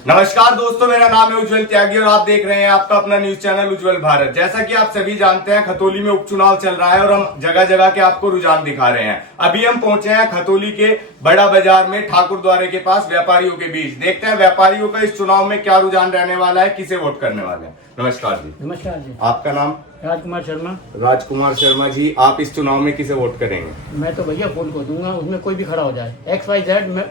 नमस्कार दोस्तों, मेरा नाम है उज्जवल त्यागी और आप देख रहे हैं आपका अपना न्यूज चैनल उज्जवल भारत। जैसा कि आप सभी जानते हैं, खतौली में उपचुनाव चल रहा है और हम जगह जगह के आपको रुझान दिखा रहे हैं। अभी हम पहुंचे हैं खतौली के बड़ा बाजार में ठाकुर द्वारे के पास व्यापारियों के बीच। देखते हैं व्यापारियों का इस चुनाव में क्या रुझान रहने वाला है, किसे वोट करने वाले हैं। नमस्कार जी। नमस्कार जी। आपका नाम? राजकुमार शर्मा। राजकुमार शर्मा जी, आप इस चुनाव में किसे वोट करेंगे? मैं तो भैया फूल को दूंगा, उसमें कोई भी खड़ा हो जाए, XYZ। मैं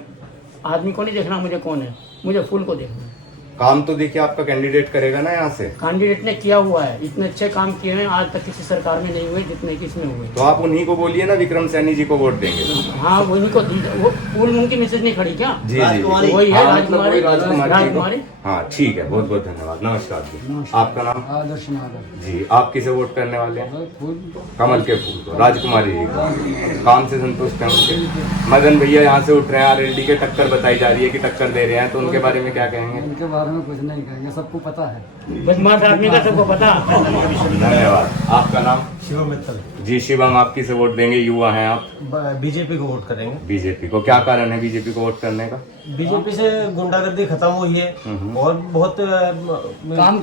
आदमी को नहीं देखना मुझे कौन है, मुझे फूल को देखना है। काम तो देखिए आपका कैंडिडेट करेगा ना यहाँ से। कैंडिडेट ने किया हुआ है, इतने अच्छे काम किए हैं, आज तक किसी सरकार में नहीं हुए जितने कि इसमें हुए। तो आप उन्हीं को बोलिए ना, विक्रम सैनी जी को वोट देंगे। हाँ, उन्हीं को। वो फूल मूंग की मैसेज नहीं खड़ी क्या? जी जी, वही है राजकुमारी। राजकुमारी। हाँ ठीक है, बहुत बहुत धन्यवाद। नमस्कार जी। आपका नाम? आदर्श जी। आप किसे वोट करने वाले हैं? कमल के फूल को। राजकुमारी जी को काम से संतुष्ट हैं उनके? मदन भैया यहाँ से उठ रहे हैं, RLD के टक्कर बताई जा रही है कि टक्कर दे रहे हैं, तो उनके बारे में क्या कहेंगे? उनके बारे में कुछ नहीं कहेंगे, सबको पता है। बदमाश आदमी का सबको पता। धन्यवाद। आपका नाम? शिवम मित्तल। जी शिवम, आप किसे वोट देंगे? युवा हैं आप। बीजेपी को वोट करेंगे। बीजेपी को। क्या कारण है बीजेपी को वोट करने का? बीजेपी से गुंडागर्दी खत्म हुई है और बहुत काम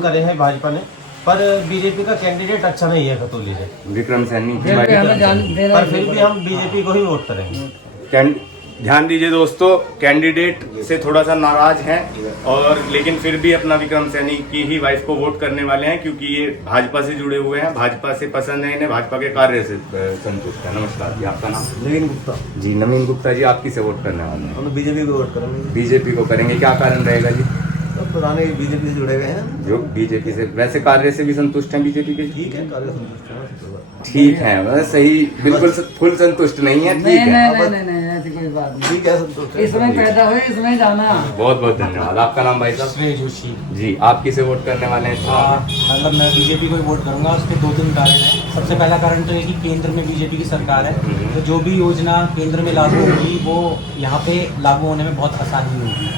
करे हैं भाजपा ने, पर बीजेपी का कैंडिडेट अच्छा नहीं है खतौली से, विक्रम सैनी। पर फिर भी हम बीजेपी को ही वोट करेंगे। ध्यान दीजिए दोस्तों, कैंडिडेट से थोड़ा सा नाराज हैं और लेकिन फिर भी अपना विक्रम सैनी की ही वाइफ को वोट करने वाले हैं, क्योंकि ये भाजपा से जुड़े हुए हैं, भाजपा से पसंद है इन्हें, भाजपा के कार्य से संतुष्ट है। नमस्कार जी। आपका नाम? नवीन गुप्ता। जी नवीन गुप्ता जी, आप किसे वोट करने वाले हैं? हम बीजेपी को वोट करेंगे। बीजेपी को करेंगे। क्या कारण रहेगा जी? पुराने बीजेपी से जुड़े हुए हैं, जो बीजेपी से, वैसे कार्य से भी संतुष्ट हैं बीजेपी के? ठीक है, कार्य संतुष्ट है। ठीक है, मतलब सही, बिल्कुल फुल संतुष्ट नहीं है। ठीक है, ऐसी कोई बात नहीं। ठीक है, संतुष्ट है। इसमें पैदा हुए, इसमें जाना। बहुत बहुत धन्यवाद। आपका नाम भाई साहब? श्रेय जोशी जी। आप किसे वोट करने वाले हैं? मतलब मैं बीजेपी को ही वोट करूंगा। उसके 2-3 कारण हैं। सबसे पहला कारण तो ये कि केंद्र में बीजेपी की सरकार है, तो जो भी योजना केंद्र में लागू होगी वो यहाँ पे लागू होने में बहुत आसानी होगी।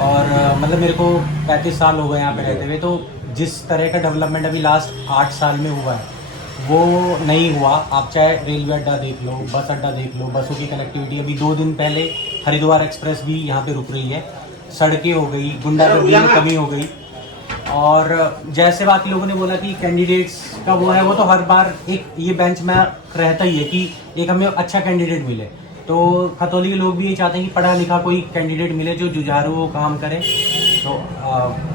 और मतलब मेरे को 35 साल हो गए यहाँ पे रहते हुए, तो जिस तरह का डेवलपमेंट अभी लास्ट 8 साल में हुआ है वो नहीं हुआ। आप चाहे रेलवे अड्डा देख लो, बस अड्डा देख लो, बसों की कनेक्टिविटी। अभी 2 दिन पहले हरिद्वार एक्सप्रेस भी यहाँ पे रुक रही है। सड़कें हो गई, गुंडागर्दी में कमी हो गई। और जैसे बाकी लोगों ने बोला कि कैंडिडेट्स का वो है, वो तो हर बार एक ये बेंच में रहता ही है कि एक हमें अच्छा कैंडिडेट मिले। तो खतौली के लोग भी ये चाहते हैं कि पढ़ा लिखा कोई कैंडिडेट मिले जो जुझारू हो, काम करे। तो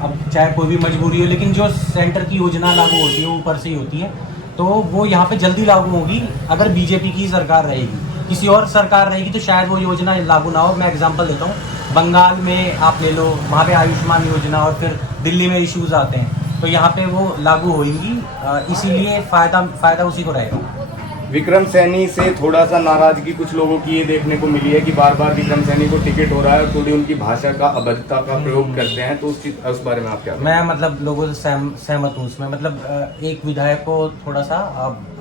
अब चाहे कोई भी मजबूरी हो, लेकिन जो सेंटर की योजना लागू होती है वो ऊपर से ही होती है, तो वो यहाँ पे जल्दी लागू होगी। अगर बीजेपी की सरकार रहेगी, किसी और सरकार रहेगी तो शायद वो योजना लागू ना हो। मैं एग्जांपल देता हूँ, बंगाल में आप ले लो, वहाँ पे आयुष्मान योजना, और फिर दिल्ली में इश्यूज आते हैं, तो यहाँ पे वो लागू होंगी। इसीलिए फायदा उसी को रहेगा। विक्रम सैनी से थोड़ा सा नाराजगी कुछ लोगों की ये देखने को मिली है कि बार बार विक्रम सैनी को टिकट हो रहा है और थोड़ी उनकी भाषा का अभद्रता का प्रयोग करते हैं, तो उस बारे में आप क्या? मैं मतलब लोगों से सहमत हूँ उसमें। मतलब एक विधायक को थोड़ा सा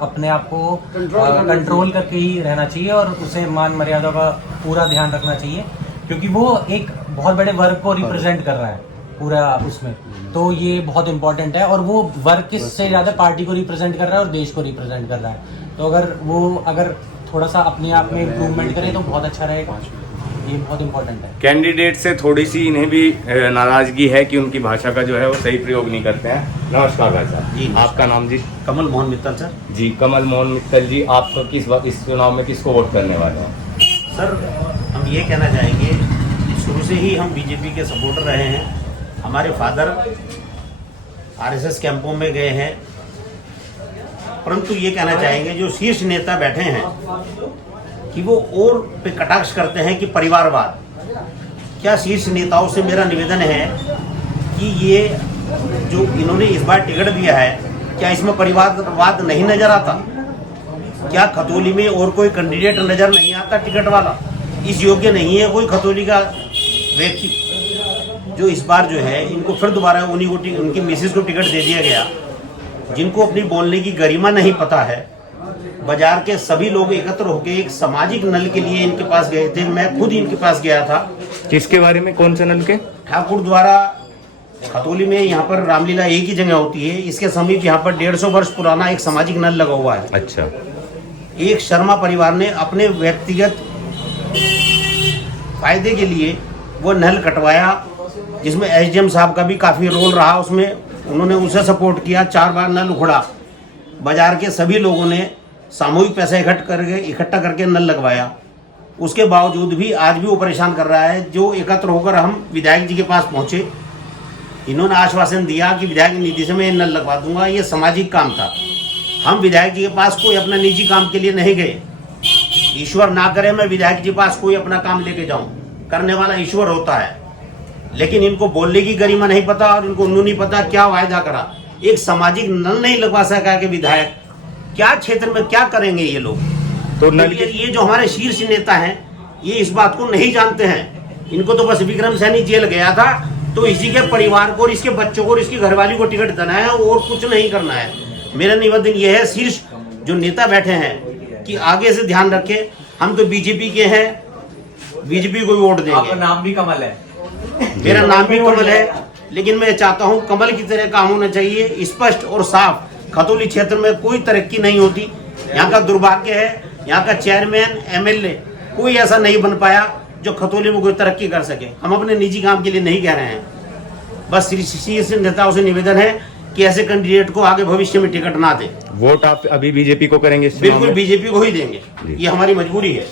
अपने आप को कंट्रोल करके ही रहना चाहिए और उसे मान मर्यादा का पूरा ध्यान रखना चाहिए, क्योंकि वो एक बहुत बड़े वर्ग को रिप्रेजेंट कर रहा है पूरा उसमें। तो ये बहुत इंपॉर्टेंट है, और वो वर्ग से ज़्यादा पार्टी को रिप्रेजेंट कर रहा है और देश को रिप्रेजेंट कर रहा है। तो अगर थोड़ा सा अपने आप में इम्प्रूवमेंट करे तो बहुत अच्छा रहेगा। ये बहुत इंपॉर्टेंट है। कैंडिडेट से थोड़ी सी इन्हें भी नाराजगी है कि उनकी भाषा का जो है वो सही प्रयोग नहीं करते हैं। नमस्कार भाई साहब जी। आपका नाम जी? कमल मोहन मित्तल सर। जी कमल मोहन मित्तल जी, आप इस चुनाव में किसको वोट करने वाले हैं? सर, हम ये कहना चाहेंगे, शुरू से ही हम बीजेपी के सपोर्टर रहे हैं। हमारे फादर RSS कैंपों में गए हैं, परंतु ये कहना चाहेंगे जो शीर्ष नेता बैठे हैं कि वो और पे कटाक्ष करते हैं कि परिवारवाद। क्या शीर्ष नेताओं से मेरा निवेदन है कि ये जो इन्होंने इस बार टिकट दिया है, क्या इसमें परिवारवाद नहीं नजर आता? क्या खतौली में और कोई कैंडिडेट नजर नहीं आता टिकट वाला? इस योग्य नहीं है कोई खतौली का व्यक्ति जो इस बार जो है इनको फिर दोबारा उन्हीं को, उनकी मिसेज को टिकट दे दिया गया, जिनको अपनी बोलने की गरिमा नहीं पता है। बाजार के सभी लोग एकत्र होकर एक सामाजिक नल के लिए इनके पास गए थे। मैं खुद इनके पास गया था। किसके बारे में? कौन से नल के? ठाकुर द्वारा खतौली में यहाँ पर रामलीला एक ही जगह होती है, इसके समीप यहाँ पर 150 वर्ष पुराना एक सामाजिक नल लगा हुआ है। अच्छा। एक शर्मा परिवार ने अपने व्यक्तिगत फायदे के लिए वो नल कटवाया जिसमें एसडीएम साहब का भी काफ़ी रोल रहा उसमें, उन्होंने उसे सपोर्ट किया। 4 बार नल उखड़ा, बाजार के सभी लोगों ने सामूहिक पैसा इकट्ठा करके नल लगवाया। उसके बावजूद भी आज भी वो परेशान कर रहा है। जो एकत्र होकर हम विधायक जी के पास पहुंचे, इन्होंने आश्वासन दिया कि विधायक निधि से मैं नल लगवा दूंगा। ये सामाजिक काम था। हम विधायक जी के पास कोई अपना निजी काम के लिए नहीं गए। ईश्वर ना करे मैं विधायक जी के पास कोई अपना काम लेके जाऊं, करने वाला ईश्वर होता है। लेकिन इनको बोलने की गरिमा नहीं पता और इनको नहीं पता क्या वायदा करा। एक सामाजिक नल नहीं लगवा सका कि विधायक क्या क्षेत्र में क्या करेंगे ये लोग। तो ये जो हमारे शीर्ष नेता हैं ये इस बात को नहीं जानते हैं। इनको तो बस विक्रम सैनी जेल गया था तो इसी के परिवार को और इसके बच्चों को और इसकी घरवाली को टिकट देना है और कुछ नहीं करना है। मेरा निवेदन ये है शीर्ष जो नेता बैठे हैं कि आगे से ध्यान रखें। हम तो बीजेपी के हैं, बीजेपी को वोट देंगे। आपका नाम भी कमल है। मेरा नाम भी कमल है, लेकिन मैं चाहता हूं कमल की तरह काम होना चाहिए, स्पष्ट और साफ। खतौली क्षेत्र में कोई तरक्की नहीं होती। यहाँ का दुर्भाग्य है, यहाँ का चेयरमैन एमएलए कोई ऐसा नहीं बन पाया जो खतौली में कोई तरक्की कर सके। हम अपने निजी काम के लिए नहीं कह रहे हैं, बस शीर्ष नेताओं से निवेदन है कि ऐसे कैंडिडेट को आगे भविष्य में टिकट ना दे। वोट आप अभी बीजेपी को करेंगे? बिल्कुल बीजेपी को ही देंगे, ये हमारी मजबूरी है।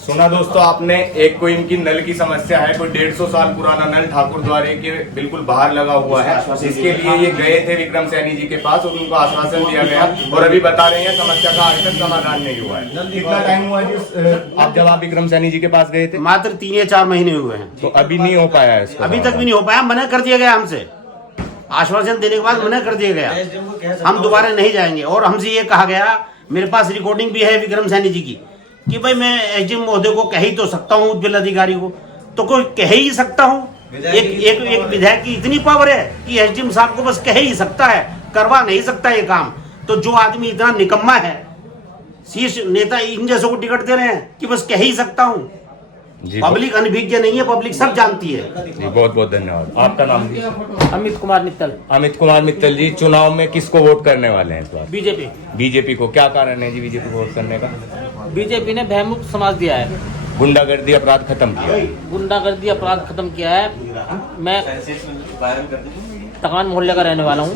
सुना दोस्तों आपने, एक कोई इनकी नल की समस्या है, कोई 150 साल पुराना नल ठाकुर द्वारे के बिल्कुल बाहर लगा हुआ है। इसके लिए ये गए थे विक्रम सैनी जी के पास और उनको आश्वासन दिया गया और अभी बता रहे हैं समस्या का आज तक समाधान नहीं हुआ है। कितना टाइम हुआ जी जब आप विक्रम सैनी जी के पास गए थे? मात्र 3 या 4 महीने हुए हैं। तो अभी नहीं हो पाया है इसका? अभी तक भी नहीं हो पाया, मना कर दिया गया हमसे। आश्वासन देने के बाद मना कर दिया गया, हम दोबारा नहीं जाएंगे। और हमसे ये कहा गया, मेरे पास रिकॉर्डिंग भी है विक्रम सैनी जी की, कि भाई मैं एसडीएम महोदय को कह ही तो सकता हूँ, उज्ज्वल अधिकारी को तो कोई कह ही सकता हूँ। एक विधायक की इतनी पावर है कि एसडीएम साहब को बस कह ही सकता है, करवा नहीं सकता ये काम। तो जो आदमी इतना निकम्मा है, शीर्ष नेता इन जैसों को टिकट दे रहे हैं कि बस कह ही सकता हूँ। पब्लिक अनभिज्ञ नहीं है, पब्लिक सब जानती है। जी बहुत बहुत धन्यवाद। आपका नाम भी? अमित कुमार मित्तल। अमित कुमार मित्तल जी, चुनाव में किसको वोट करने वाले हैं इस बार? बीजेपी। बीजेपी को। क्या कारण है जी बीजेपी को वोट करने का? बीजेपी ने भयमुक्त समाज दिया है, गुंडागर्दी अपराध खत्म किया है। गुंडागर्दी अपराध खत्म किया है। मैं तकान मोहल्ले का रहने वाला हूँ।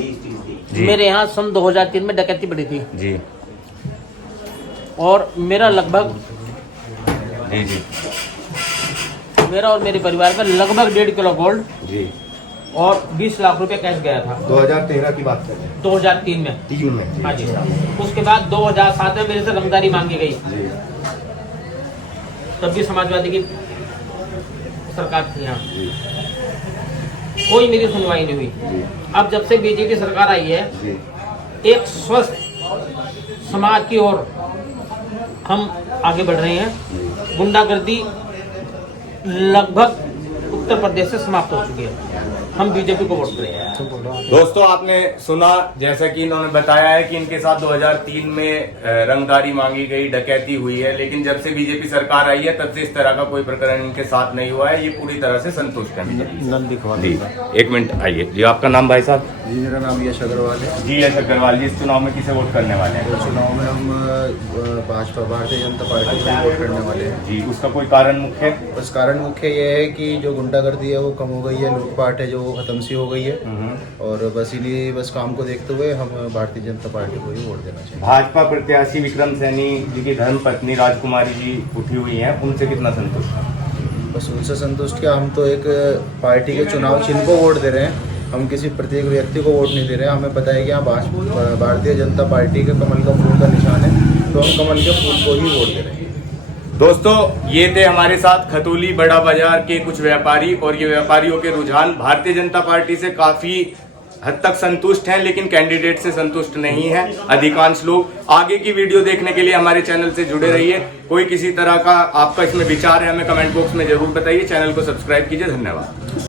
मेरे यहाँ सन 2003 में डकैती बढ़ी थी जी, और मेरा लगभग जी मेरा और मेरे परिवार का लगभग 1.5 किलो गोल्ड जी और 20 लाख रुपए कैश गया था। 2013 की बात कर रहे हैं? 2003 में। 3 में। हाँ जी। उसके बाद 2007 में मेरे से रंगदारी मांगी गई, तब भी समाजवादी की सरकार थी यहाँ, कोई मेरी सुनवाई नहीं हुई। अब जब से बीजेपी सरकार आई है, एक स्वस्थ समाज की ओर हम आगे बढ़ रहे हैं। गुंडागर्दी लगभग उत्तर प्रदेश से समाप्त हो चुकी है। हम बीजेपी को वोट करेंगे। दोस्तों आपने सुना, जैसा कि इन्होंने बताया है कि इनके साथ 2003 में रंगदारी मांगी गई, डकैती हुई है, लेकिन जब से बीजेपी सरकार आई है तब से इस तरह का कोई प्रकरण इनके साथ नहीं हुआ है। ये पूरी तरह से संतुष्ट है। जी 1 मिनट आइए जी, आपका नाम भाई साहब? जी मेरा नाम यश अग्रवाल है। जी यश अग्रवाल जी, इस चुनाव में किसे वोट करने वाले हैं? चुनाव में हम भाजपा भारतीय जनता पार्टी को वोट करने वाले हैं। जी, उसका कोई कारण मुख्य? बस कारण मुख्य ये है कि जो गुंडागर्दी है वो कम हो गई है, लूटपाट है जो वो खत्म सी हो गई है, और बस इन्हीं बस काम को देखते हुए हम भारतीय जनता पार्टी को ही वोट देना चाहिए। भाजपा प्रत्याशी विक्रम सैनी जी की धर्म पत्नी राजकुमारी जी उठी हुई हैं, उनसे कितना संतुष्ट है? बस उनसे संतुष्ट क्या, हम तो एक पार्टी के चुनाव चिन्ह को वोट दे रहे हैं, हम किसी प्रत्येक व्यक्ति को वोट नहीं दे रहे हैं। हमें पता है कि यहाँ भारतीय जनता पार्टी के कमल का फूल का निशान है, तो हम कमल के फूल को ही वोट दे रहे हैं। दोस्तों ये थे हमारे साथ खतौली बड़ा बाजार के कुछ व्यापारी, और ये व्यापारियों के रुझान भारतीय जनता पार्टी से काफी हद तक संतुष्ट हैं, लेकिन कैंडिडेट से संतुष्ट नहीं है अधिकांश लोग। आगे की वीडियो देखने के लिए हमारे चैनल से जुड़े रहिए। कोई किसी तरह का आपका इसमें विचार है हमें कमेंट बॉक्स में जरूर बताइए। चैनल को सब्सक्राइब कीजिए। धन्यवाद।